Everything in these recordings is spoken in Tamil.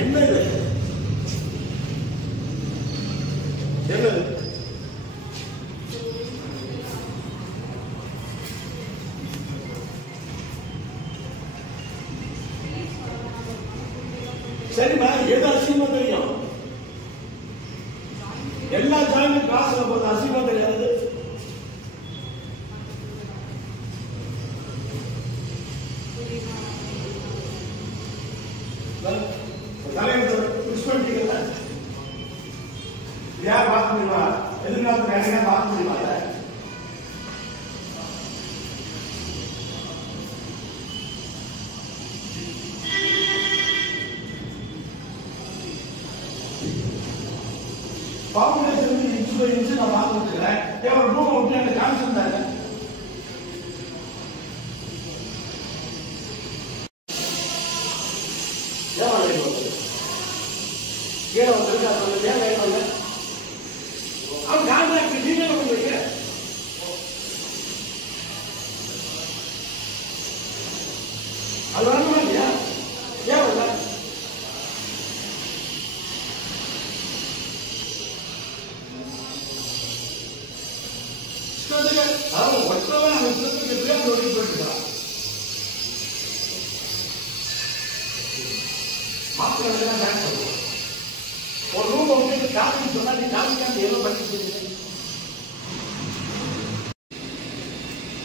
என்னது என்னது சரிம்மா, எது அசிங்கமா தெரியும்? எல்லா ஜாயினும் காசுல போது அசிங்கமா தெரியாது. தலைவர் புஷ் பண்ணிட்டீங்கல்ல, யார் பார்க்க முடியுமா? எதிர்காலத்தில் யாரையா பார்க்க முடியுமா? பாப்புலேஷன் இன்ச்சு பை இன்ச்சு நான் பார்த்து வச்சுக்கிறேன். ஒரு ரூம் விட்டு எனக்கு கான்செப்ட் தாங்க. கீழே வந்துருக்கு, அது வந்து ஏன் லைட் வந்து அவன் கான்ட்ராக்ட் நீங்க பண்ணுவீங்க. அது வரணுமா இல்லையா? ஏன் வரல? அவன் ஒற்றவன் அவன் சொல்லிட்டு போயிட்டுருக்கான். மாப்பிள்ளை பேங்க் பண்ணுவோம். ஒரு ரூம் வந்து காப்பி சொன்னா நீ காப்பிக்காம எவ்வளவு பண்ணிட்டு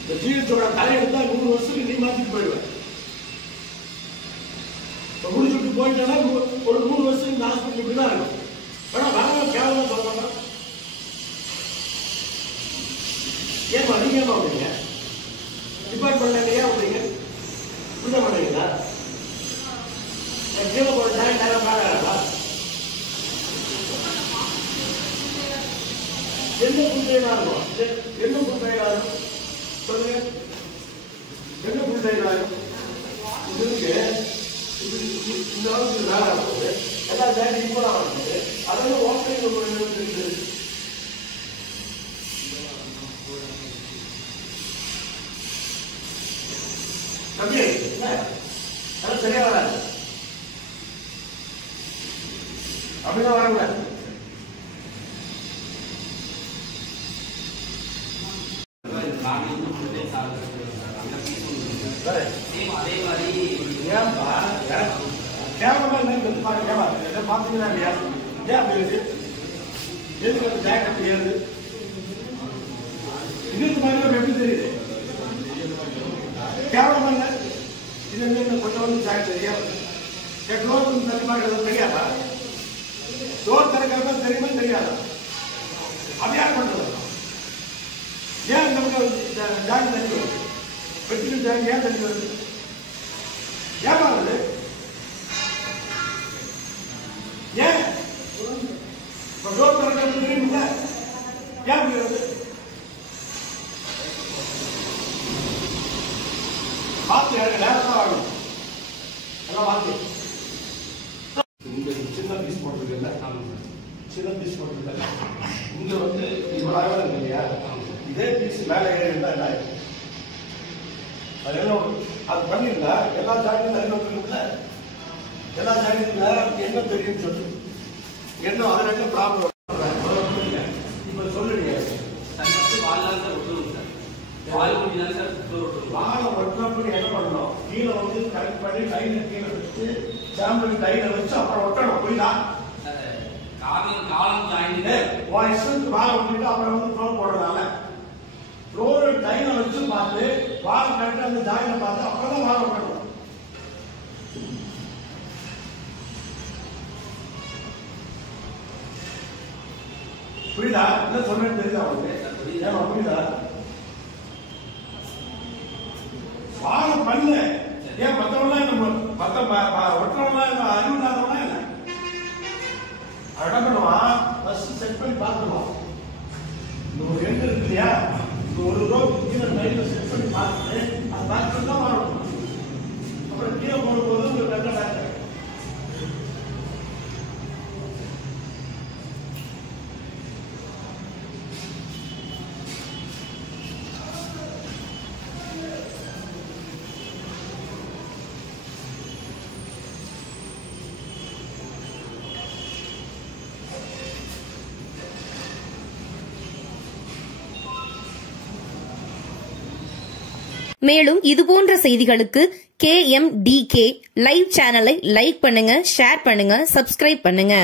இந்த ஜீவத்தோட தலையெடுத்தா 100 வருஷத்துக்கு நீ மாத்திட்டு போயிடுவேன். முடிச்சுட்டு போயிட்டா ஒரு 100 வருஷத்துக்கு ஹாஸ்பிட்டல் இப்படிதான் இருக்கும். ஆனா வாங்க கேவலம் சொல்ல மாட்டோம். ஏமா நீங்க ஏமா அப்படிங்க டிபார்ட்மெண்ட்ல ஏன் அப்படிங்க புரிய மாட்டீங்களா? கீழே போட ஜாயின் நேரம் பாடாதா? என்ன புண்டையா இருக்கும்? என்ன புண்டையா இருக்கும் சொல்லுங்க. என்ன புண்டையா இருக்கும்? இதுக்கு இந்த அளவுக்கு வேலை ஆகுது. எல்லா ஜாயின் ஈக்குவலா இருக்குது. அதெல்லாம் ஓப்பனிங் இருக்குது. அப்படியே அதெல்லாம் சரியா வராது. அப்படிதான் வரக்கூடாது. பாத்தீங்கன்னா இல்லையா? ஏன் அப்படி இருக்கு? எதுக்கு அந்த ஜாக்கெட் தெரியாது? இதுக்கு மாதிரி எப்படி தெரியுது? கேவலம் இல்ல. இது கொஞ்சம் வந்து ஜாக்கெட் தெரியாது. டோர் தள்ளி பார்க்கறது தெரியாதா? டோர் திறக்கிறது தெரியுமா தெரியாதா? அது யார் பண்றது? ஏன் நமக்கு ஜாக்கெட் தள்ளி வருது? வெட்டிகள் ஜாக்கெட் ஏன் தள்ளி வருது? ஏன் வருது? ஏன் டோர் திறக்கிறது தெரியுமில்ல? ஏன் அப்படி வருது? பார்த்து எனக்கு நேரத்தான் ஆகணும். எல்லாம் பார்த்து இந்த சின்ன பீஸ் போட்டிருக்கல, சின்ன பீஸ் போட்டிருக்கல, இங்க வந்து இவ்வளவு இருக்கு இல்லையா? இதே பீஸ் மேலே ஏறிருந்தா என்ன ஆயிடும்? அது என்ன அது பண்ணிருந்தா எல்லா ஜாக்கெட்டும் அறிவுறுத்தல, எல்லா ஜாக்கெட்டும் என்ன தெரியும்னு சொல்லு. என்ன அதுல என்ன ப்ராப்ளம் இப்ப சொல்லுங்க. வாழை ஒட்டினப்படி என்ன பண்ணணும்? கீழே வந்து கரெக்ட் பண்ணி டைல கீழே வச்சு சாம்பிள் டைல வச்சு அப்புறம் ஒட்டணும். புரியுதா? வாழை ஒட்டிட்டு அப்புறம் வந்து ஃப்ளோர் போடுறதால ஃப்ளோர் டைல வச்சு பார்த்து வாழை கரெக்டா அந்த ஜாயில பார்த்து அப்புறம் தான் வாழை ஒட்டணும். புரியுதா? என்ன சொல்றேன்னு தெரியுதா அவனுக்கு? ஏமா புரியுதா? வாழை பண்ணல. ஏன் மற்றவங்களாம் நம்ம ஒட்டுறவங்களாம் அறிவு இல்லாதவங்களா இல்லை? என்ன பண்ணுவான்? ஃபர்ஸ்ட் செட் பண்ணி பார்த்துருவான். இந்த ஒரு எண்ணு இருக்கு இல்லையா? இந்த ஒரு ரோக்கு கீழே லைன்ல செட் பண்ணி பார்த்துட்டு அது பார்த்துட்டு தான் வாழணும். அப்புறம் கீழே போடும்போது ஒரு கட்ட டாக்டர் மேலும் இதுபோன்ற செய்திகளுக்கு KMDK லைவ் சேனலை லைக் பண்ணுங்க, ஷேர் பண்ணுங்க, சப்ஸ்கிரைப் பண்ணுங்க.